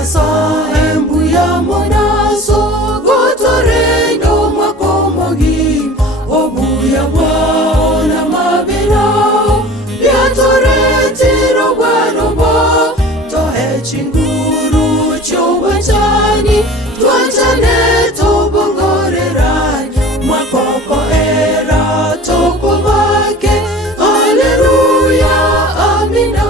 Nyasaye mbuya monaso gotorendo mwakomogi obuya bwana mabirao byatoretiro bwanobo tohe chinguru chobachani twachane tobongorerani mwakoko era tokobake haleluya amina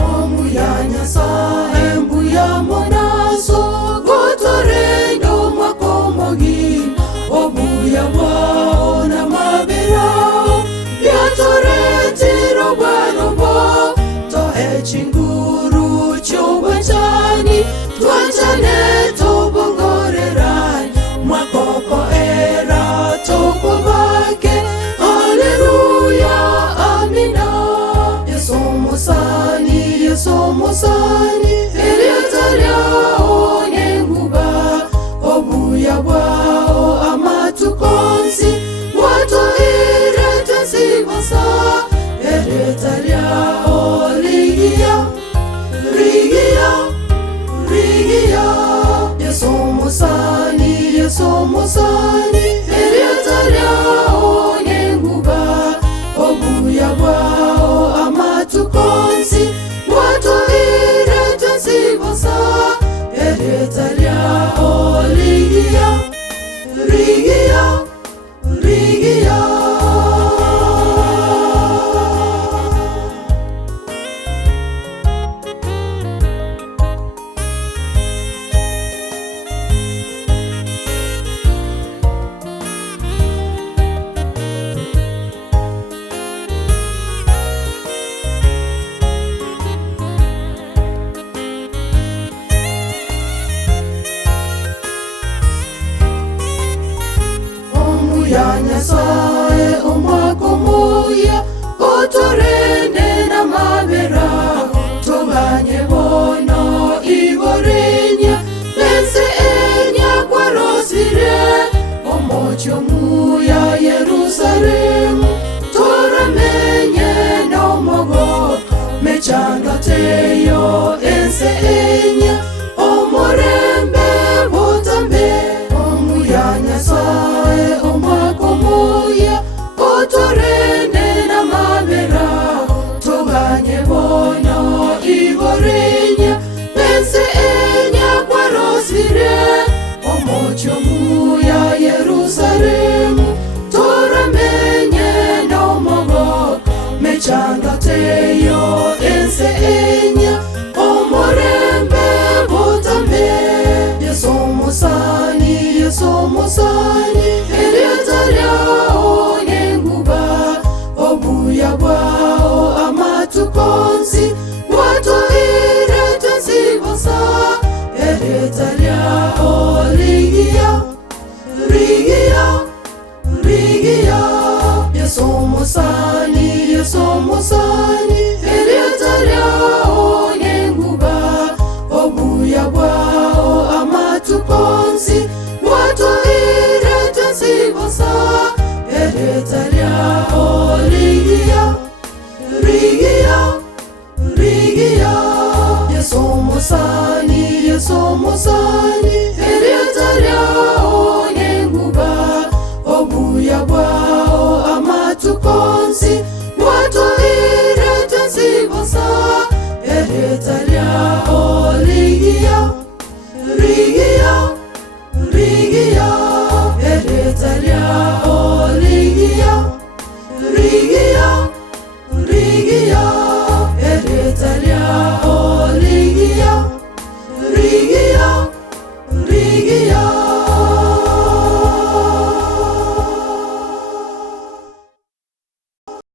omuya Nyasaye mbuya monaso gotorendo mwakomogi obuya bwana mabirao byatoretiro bwanobo tohe chinguru chobachani twachane tobongorerani mwakoko era tokobake haleluya amina yesomosani eriataryao nenguba obuya bwao amatukonsi wato iretensibasa eriataryao rigia yesomosani eriataryao nenguba obuya bwao amatukonsi wato iretensibasa eriataryao rigia ya Nyasaye omwakomoya otorende na mabera toganye bono igorenya lense enya kwarosire omocho muya Yerusalemu toramenye nomogo mechanga teyo ense enya omorembe botambe omuya Nyasaye omwakomoya otorende na mabera toganye bono igorenya lense enya kwarosire omocho muya Yerusalemu toramenye nomogo mechanga teyo ense enya omorembe botambe yesomosani eriataryao nenguba obuya bwao amatukonsi wato iretensibasa eriataryao rigia yesomosani eriataryao nenguba obuya bwao amatukonsi wato iretensibasa eriataryao rigia yesomosani eriataryao